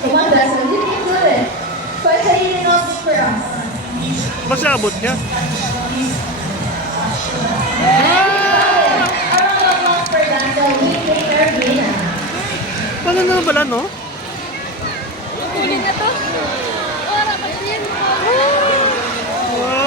Come on, Dustin, you can do it. Fight a little notes for us. Masabot niya. Paano na pala, no? Ulit na to. Ora, mag-iyan mo.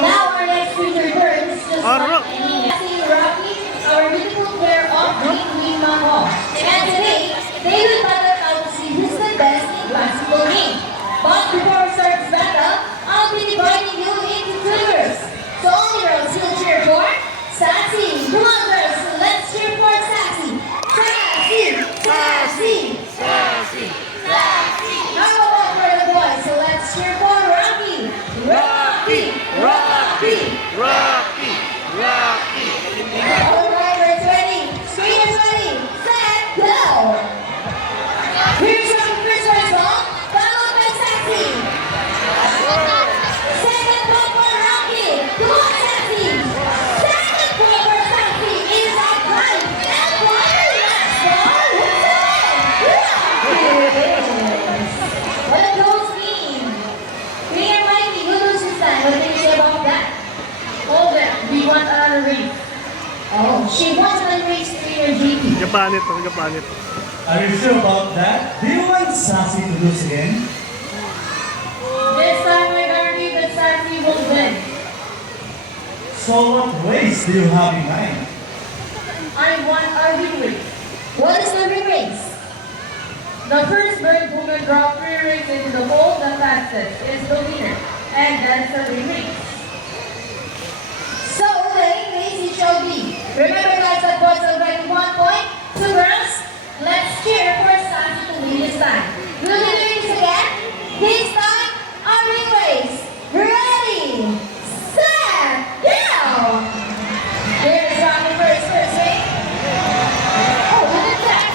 Now our next feature bird is just like any Rocky, our beautiful pair of green wing mango. And today, they will battle out to see who's the best in basketball game. But before we start this battle, I'll be dividing you into two groups. So all the girls will cheer for Sassy. Come on girls, let's cheer for Sassy. Sassy! Sassy! Sassy! Sassy! How about for the boys? So let's cheer for Rocky. Rocky! Rocky! Rocky! Rocky! Alright, we're ready. Screeners ready. Set, go! Here's your first one song, followed by Sassy. Second one for Rocky. Come on, Sassy. Second one for Sassy is a blind. And one last one. What do those mean? Clear Mikey, who knows this time? What can you say about that? Hold it. We want another race. Oh, she wants one race trainer GP. Gapanit to, gapanit. Are you sure about that? Do you want Sassy to lose again? This time I guarantee that Sassy will win. So what race do you have in mind? I want a ring race. What is the ring race? The first bird who can drop 3 rings into the hole the fastest is the winner. And that's the ring race. So, the ring race it shall be. Remember guys that boys already 1 point. So girls, let's cheer for Sassy to win this time. We'll do this again. This time, a ring race. Ready, set, go! Here's Rocky first ring. Oh, what is that?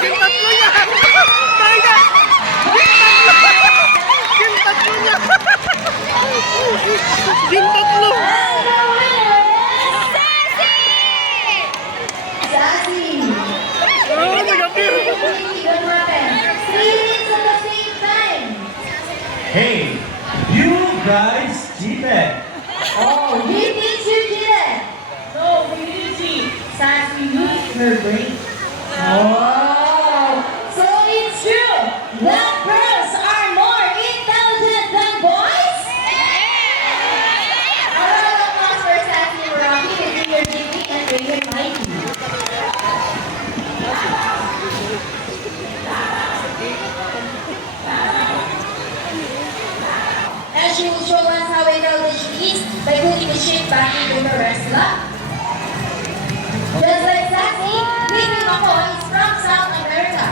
Yung tatlo niya! Kaya! Yung tatlo niya! Yung tatlo! Sassy! Oo, nag-appear! Don't happen. 3 rings at the same time. Hey, you guys cheated! Oh, he thinks you did it. No, we need to see Sassy lose her brain. Oh, so it's true that girls are more intelligent than boys? A round of applause for Sassy and Rocky with Junior JP and Junior Mikey. And she will show us how intelligent she is by putting the shape back into the wrestler. Just like Sassy, Baby Mako is from South America.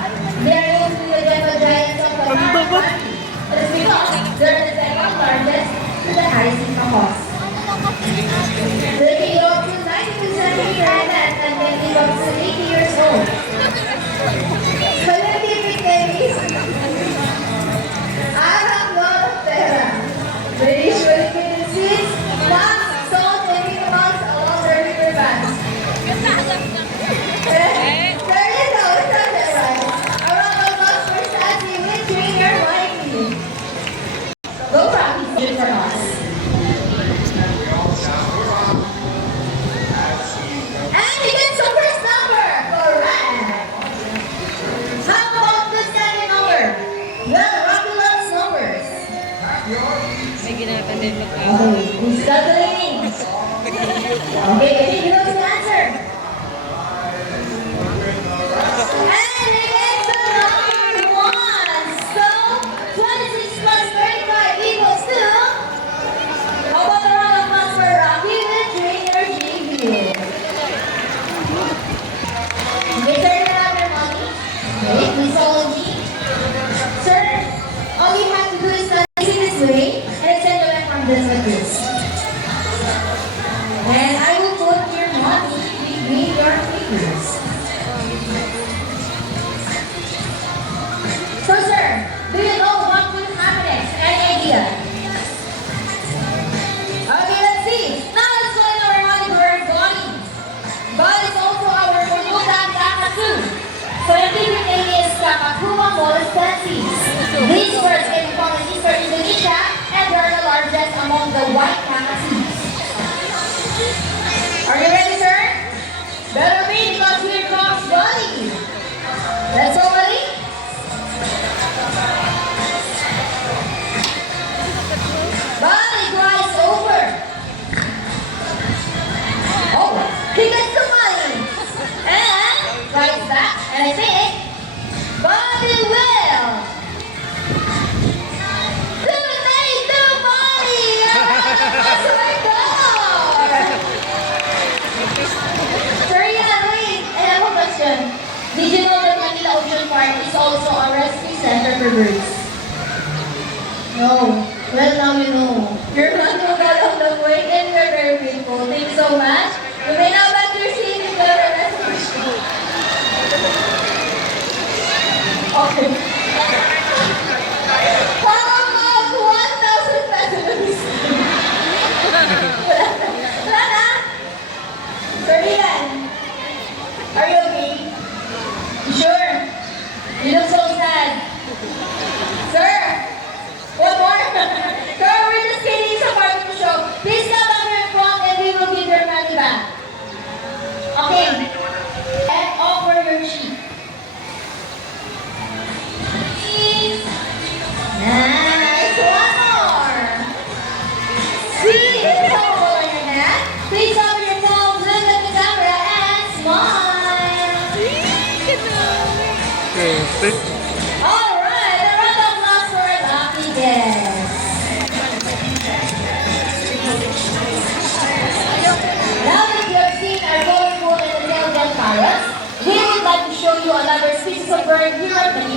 They are known to be the gentle giants of the American country. That is because they're the second largest to the Hyacinth Makos. They can grow up to 92 centimeters and can live up to 80 years old. Scientific name is Arachnotoptera. They usually feed in seeds, nuts, salt, and minerals along their river banks. There you go, it's not that right. A round of applause for Sassy with Junior Mikey. Go Rocky, good for us. And he gets the first number, correct. How about the second number? Well, Rocky loves numbers. Okay, who's got the names? Okay, I think he knows the answer. And it is the number 1. So, 26 plus 35 equals 2. How about the round of applause for Rocky with Trainer JV? Okay, sir, you have your money. Okay, please follow me. Sir, all you have to do is stand this way and extend your left arm just like this. And I will put These birds came from Eastern Indonesia and they are the largest among the white kakasis. Are you ready, sir? Better be, because here comes Buddy. Let's go, Buddy. Buddy drives over. Oh, he gets the money. And drives back. And I think Buddy will. Donate the money. That's my God. Sir Ian, wait. I have a question. Did you know that Manila Ocean Park is also a rescue center for birds? No. Well, now you know. You're not along the way and we're very grateful. Thank you so much. You may now back to your seat if you have a resolution. Okay. How about 1,000 pesos? Wala na? Sir Ian, are you okay? You sure? You look so sad. Sir, what more? Sir, we're just kidding. It's a part of the show. Please come back here in front and we will give your money back. Okay. And offer your sheet. Please. Nice. One more. See? It's all on your hand. Please open your mouth, look at the camera, and smile. Alright, a round of applause for our lucky guest. Now that you have seen our golden bull and the tailbend parrots, we would like to show you another species of bird here at Manila.